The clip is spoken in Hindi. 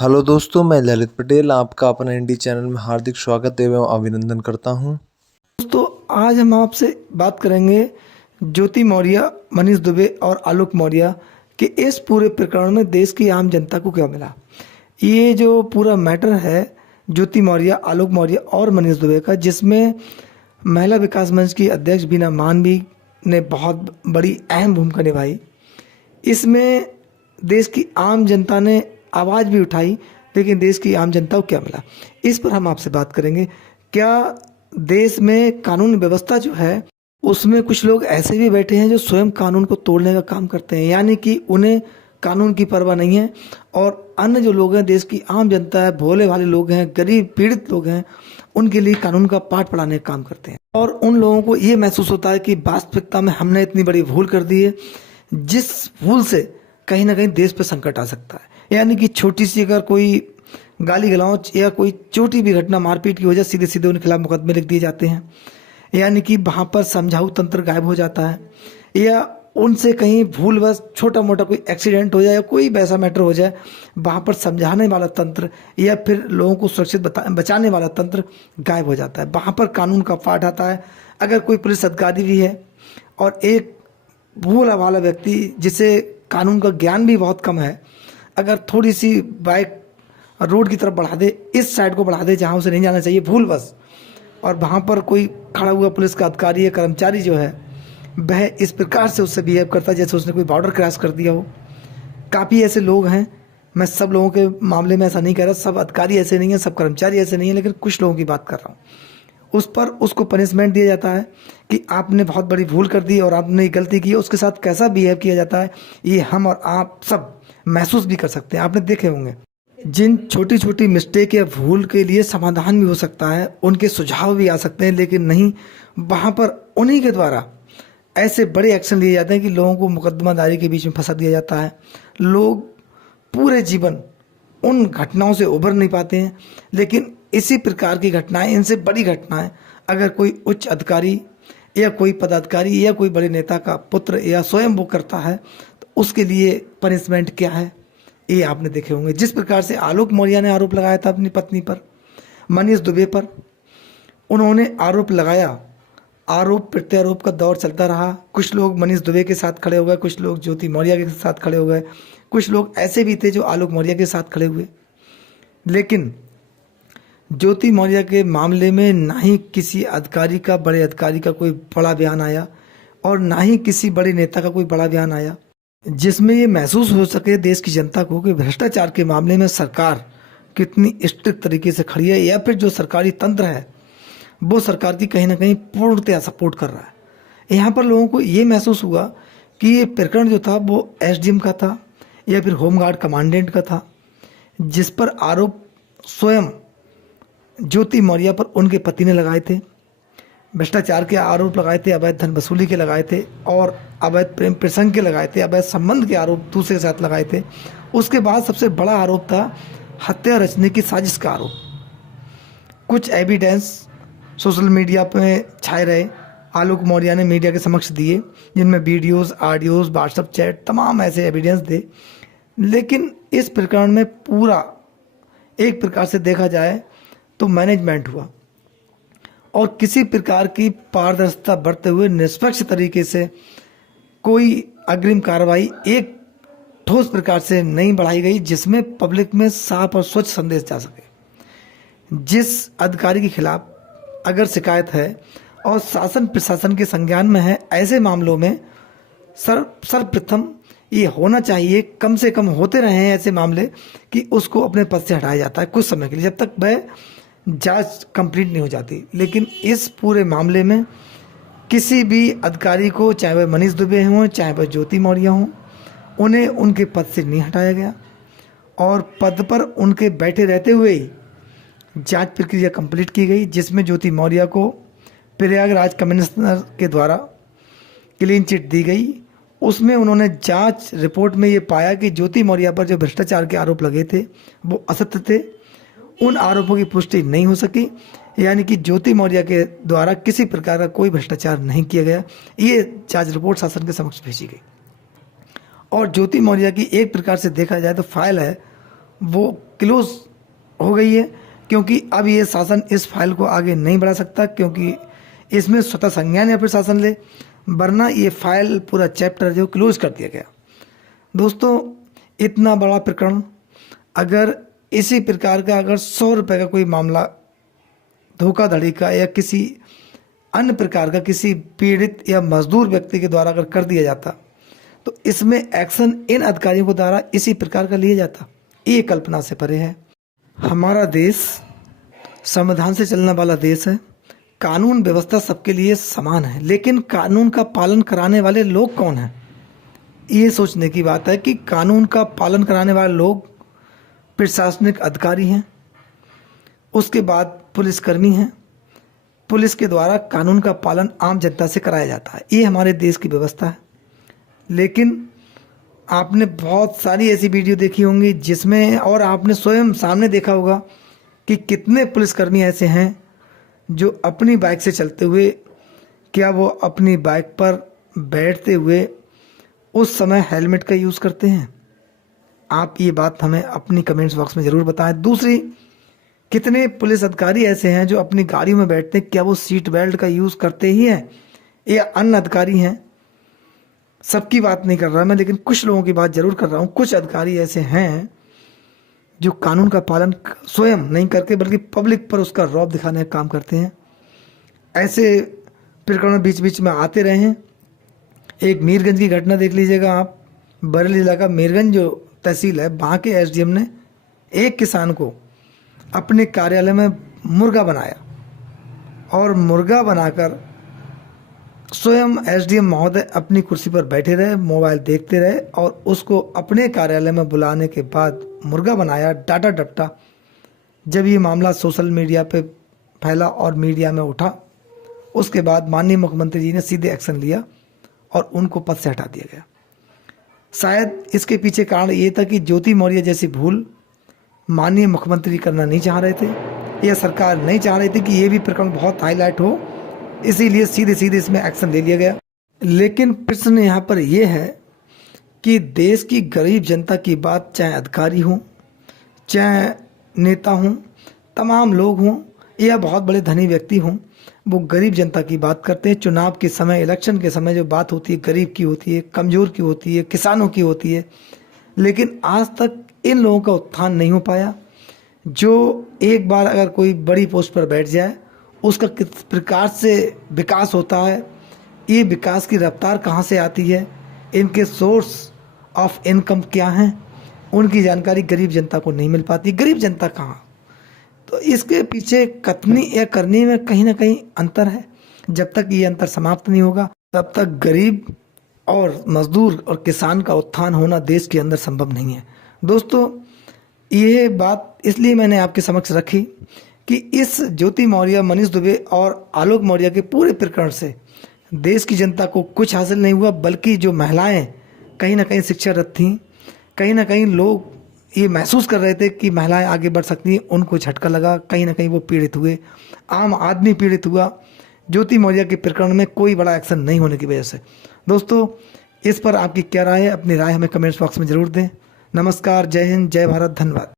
हेलो दोस्तों, मैं ललित पटेल आपका अपना इंडी चैनल में हार्दिक स्वागत एवं अभिनंदन करता हूं। दोस्तों, आज हम आपसे बात करेंगे ज्योति मौर्य, मनीष दुबे और आलोक मौर्य के इस पूरे प्रकरण में देश की आम जनता को क्या मिला। ये जो पूरा मैटर है ज्योति मौर्य, आलोक मौर्य और मनीष दुबे का, जिसमें महिला विकास मंच की अध्यक्ष बीना मानवी ने बहुत बड़ी अहम भूमिका निभाई। इसमें देश की आम जनता ने आवाज़ भी उठाई, लेकिन देश की आम जनता को क्या मिला, इस पर हम आपसे बात करेंगे। क्या देश में कानून व्यवस्था जो है उसमें कुछ लोग ऐसे भी बैठे हैं जो स्वयं कानून को तोड़ने का काम करते हैं, यानी कि उन्हें कानून की परवाह नहीं है, और अन्य जो लोग हैं, देश की आम जनता है, भोले भाले लोग हैं, गरीब पीड़ित लोग हैं, उनके लिए कानून का पाठ पढ़ाने का काम करते हैं। और उन लोगों को ये महसूस होता है कि वास्तविकता में हमने इतनी बड़ी भूल कर दी है, जिस भूल से कहीं ना कहीं देश पे संकट आ सकता है। यानी कि छोटी सी अगर कोई गाली गलौच या कोई छोटी भी घटना मारपीट की हो जाए, सीधे सीधे उनके खिलाफ मुकदमे लिख दिए जाते हैं। यानी कि वहाँ पर समझाऊ तंत्र गायब हो जाता है, या उनसे कहीं भूलवश छोटा मोटा कोई एक्सीडेंट हो जाए या कोई वैसा मैटर हो जाए, वहाँ पर समझाने वाला तंत्र या फिर लोगों को सुरक्षित बचाने वाला तंत्र गायब हो जाता है। वहाँ पर कानून का पाठ आता है। अगर कोई पुलिस अधिकारी भी है और एक भोला भाला व्यक्ति जिसे कानून का ज्ञान भी बहुत कम है, अगर थोड़ी सी बाइक रोड की तरफ बढ़ा दे, इस साइड को बढ़ा दे जहाँ उसे नहीं जाना चाहिए भूलवश, और वहाँ पर कोई खड़ा हुआ पुलिस का अधिकारी या कर्मचारी जो है वह इस प्रकार से उससे बिहेव करता है जैसे उसने कोई बॉर्डर क्रॉस कर दिया हो। काफ़ी ऐसे लोग हैं, मैं सब लोगों के मामले में ऐसा नहीं कह रहा, सब अधिकारी ऐसे नहीं हैं, सब कर्मचारी ऐसे नहीं हैं, लेकिन कुछ लोगों की बात कर रहा हूँ। उस पर उसको पनिशमेंट दिया जाता है कि आपने बहुत बड़ी भूल कर दी और आपने गलती की है। उसके साथ कैसा बिहेव किया जाता है ये हम और आप सब महसूस भी कर सकते हैं, आपने देखे होंगे। जिन छोटी छोटी मिस्टेक या भूल के लिए समाधान भी हो सकता है, उनके सुझाव भी आ सकते हैं, लेकिन नहीं, वहाँ पर उन्हीं के द्वारा ऐसे बड़े एक्शन लिए जाते हैं कि लोगों को मुकदमादारी के बीच में फंसा दिया जाता है। लोग पूरे जीवन उन घटनाओं से उभर नहीं पाते हैं। लेकिन इसी प्रकार की घटनाएं, इनसे बड़ी घटनाएं, अगर कोई उच्च अधिकारी या कोई पदाधिकारी या कोई बड़े नेता का पुत्र या स्वयं वो करता है, तो उसके लिए पनिशमेंट क्या है ये आपने देखे होंगे। जिस प्रकार से आलोक मौर्य ने आरोप लगाया था अपनी पत्नी पर, मनीष दुबे पर, उन्होंने आरोप लगाया, आरोप प्रत्यारोप का दौर चलता रहा। कुछ लोग मनीष दुबे के साथ खड़े हो गए, कुछ लोग ज्योति मौर्य के साथ खड़े हो गए, कुछ लोग ऐसे भी थे जो आलोक मौर्य के साथ खड़े हुए। लेकिन ज्योति मौर्य के मामले में ना ही किसी अधिकारी का, बड़े अधिकारी का कोई बड़ा बयान आया, और ना ही किसी बड़े नेता का कोई बड़ा बयान आया जिसमें ये महसूस हो सके देश की जनता को कि भ्रष्टाचार के मामले में सरकार कितनी स्ट्रिक्ट तरीके से खड़ी है, या फिर जो सरकारी तंत्र है वो सरकार की कहीं ना कहीं पूर्णतया सपोर्ट कर रहा है। यहाँ पर लोगों को ये महसूस हुआ कि ये प्रकरण जो था वो एसडीएम का था या फिर होमगार्ड कमांडेंट का था, जिस पर आरोप स्वयं ज्योति मौर्य पर उनके पति ने लगाए थे। भ्रष्टाचार के आरोप लगाए थे, अवैध धन वसूली के लगाए थे, और अवैध प्रेम प्रसंग के लगाए थे, अवैध संबंध के आरोप दूसरे के साथ लगाए थे। उसके बाद सबसे बड़ा आरोप था हत्या रचने की साजिश का आरोप। कुछ एविडेंस सोशल मीडिया पे छाए रहे, आलोक मौर्य ने मीडिया के समक्ष दिए, जिनमें वीडियोस, ऑडियोज, व्हाट्सएप चैट, तमाम ऐसे एविडेंस थे। लेकिन इस प्रकरण में पूरा एक प्रकार से देखा जाए तो मैनेजमेंट हुआ, और किसी प्रकार की पारदर्शिता बरतते हुए निष्पक्ष तरीके से कोई अग्रिम कार्रवाई एक ठोस प्रकार से नहीं बढ़ाई गई जिसमें पब्लिक में साफ और स्वच्छ संदेश जा सके। जिस अधिकारी के खिलाफ अगर शिकायत है और शासन प्रशासन के संज्ञान में है, ऐसे मामलों में सर्वप्रथम ये होना चाहिए, कम से कम होते रहे हैं ऐसे मामले, कि उसको अपने पद से हटाया जाता है कुछ समय के लिए, जब तक वह जांच कंप्लीट नहीं हो जाती। लेकिन इस पूरे मामले में किसी भी अधिकारी को, चाहे वह मनीष दुबे हों, चाहे वह ज्योति मौर्य हों, उन्हें उनके पद से नहीं हटाया गया, और पद पर उनके बैठे रहते हुए ही जांच प्रक्रिया कंप्लीट की गई, जिसमें ज्योति मौर्य को प्रयागराज कमिश्नर के द्वारा क्लीन चिट दी गई। उसमें उन्होंने जांच रिपोर्ट में ये पाया कि ज्योति मौर्य पर जो भ्रष्टाचार के आरोप लगे थे वो असत्य थे। उन आरोपों की पुष्टि नहीं हो सकी, यानी कि ज्योति मौर्य के द्वारा किसी प्रकार का कोई भ्रष्टाचार नहीं किया गया। ये जांच रिपोर्ट शासन के समक्ष भेजी गई, और ज्योति मौर्य की एक प्रकार से देखा जाए तो फाइल है वो क्लोज हो गई है, क्योंकि अब ये शासन इस फाइल को आगे नहीं बढ़ा सकता, क्योंकि इसमें स्वतः संज्ञान या फिर शासन ले, वरना ये फाइल पूरा चैप्टर जो क्लोज कर दिया गया। दोस्तों, इतना बड़ा प्रकरण, अगर इसी प्रकार का अगर 100 रुपये का कोई मामला धोखाधड़ी का या किसी अन्य प्रकार का किसी पीड़ित या मजदूर व्यक्ति के द्वारा अगर कर दिया जाता, तो इसमें एक्शन इन अधिकारियों के द्वारा इसी प्रकार का लिया जाता, ये कल्पना से परे है। हमारा देश संविधान से चलने वाला देश है, कानून व्यवस्था सबके लिए समान है, लेकिन कानून का पालन कराने वाले लोग कौन हैं, ये सोचने की बात है कि कानून का पालन कराने वाले लोग प्रशासनिक अधिकारी हैं, उसके बाद पुलिसकर्मी हैं, पुलिस के द्वारा कानून का पालन आम जनता से कराया जाता है, ये हमारे देश की व्यवस्था है। लेकिन आपने बहुत सारी ऐसी वीडियो देखी होंगी जिसमें, और आपने स्वयं सामने देखा होगा कि कितने पुलिसकर्मी ऐसे हैं जो अपनी बाइक से चलते हुए, क्या वो अपनी बाइक पर बैठते हुए उस समय हेलमेट का यूज़ करते हैं? आप ये बात हमें अपनी कमेंट्स बॉक्स में ज़रूर बताएं। दूसरी, कितने पुलिस अधिकारी ऐसे हैं जो अपनी गाड़ी में बैठते हैं, क्या वो सीट बेल्ट का यूज़ करते ही हैं या अन्य अधिकारी हैं? सबकी बात नहीं कर रहा मैं, लेकिन कुछ लोगों की बात जरूर कर रहा हूँ। कुछ अधिकारी ऐसे हैं जो कानून का पालन स्वयं नहीं करके बल्कि पब्लिक पर उसका रौब दिखाने का काम करते हैं। ऐसे प्रकरण बीच बीच में आते रहे हैं। एक मीरगंज की घटना देख लीजिएगा आप, बरेली इलाका मीरगंज जो तहसील है, वहाँ के एसडीएम ने एक किसान को अपने कार्यालय में मुर्गा बनाया और मुर्गा बनाकर स्वयं एसडीएम महोदय अपनी कुर्सी पर बैठे रहे, मोबाइल देखते रहे और उसको अपने कार्यालय में बुलाने के बाद मुर्गा बनाया, डाटा डपटा। जब ये मामला सोशल मीडिया पे फैला और मीडिया में उठा, उसके बाद माननीय मुख्यमंत्री जी ने सीधे एक्शन लिया और उनको पद से हटा दिया गया। शायद इसके पीछे कारण ये था कि ज्योति मौर्य जैसी भूल माननीय मुख्यमंत्री करना नहीं चाह रहे थे, या सरकार नहीं चाह रही थी कि ये भी प्रकरण बहुत हाईलाइट हो, इसीलिए सीधे सीधे इसमें एक्शन ले लिया गया। लेकिन प्रश्न यहाँ पर यह है कि देश की गरीब जनता की बात, चाहे अधिकारी हों, चाहे नेता हों, तमाम लोग हों या बहुत बड़े धनी व्यक्ति हों, वो गरीब जनता की बात करते हैं। चुनाव के समय, इलेक्शन के समय जो बात होती है गरीब की होती है, कमज़ोर की होती है, किसानों की होती है, लेकिन आज तक इन लोगों का उत्थान नहीं हो पाया। जो एक बार अगर कोई बड़ी पोस्ट पर बैठ जाए, उसका किस प्रकार से विकास होता है, ये विकास की रफ्तार कहाँ से आती है, इनके सोर्स ऑफ इनकम क्या हैं, उनकी जानकारी गरीब जनता को नहीं मिल पाती। गरीब जनता कहाँ? तो इसके पीछे कथनी या करनी में कहीं ना कहीं अंतर है। जब तक ये अंतर समाप्त नहीं होगा, तब तक गरीब और मजदूर और किसान का उत्थान होना देश के अंदर संभव नहीं है। दोस्तों, ये बात इसलिए मैंने आपके समक्ष रखी कि इस ज्योति मौर्य, मनीष दुबे और आलोक मौर्य के पूरे प्रकरण से देश की जनता को कुछ हासिल नहीं हुआ, बल्कि जो महिलाएं कहीं ना कहीं शिक्षारत थीं, कहीं ना कहीं लोग ये महसूस कर रहे थे कि महिलाएं आगे बढ़ सकती हैं, उनको झटका लगा, कहीं ना कहीं वो पीड़ित हुए, आम आदमी पीड़ित हुआ ज्योति मौर्य के प्रकरण में कोई बड़ा एक्शन नहीं होने की वजह से। दोस्तों, इस पर आपकी क्या राय है? अपनी राय हमें कमेंट्स बॉक्स में ज़रूर दें। नमस्कार, जय हिंद, जय भारत, धन्यवाद।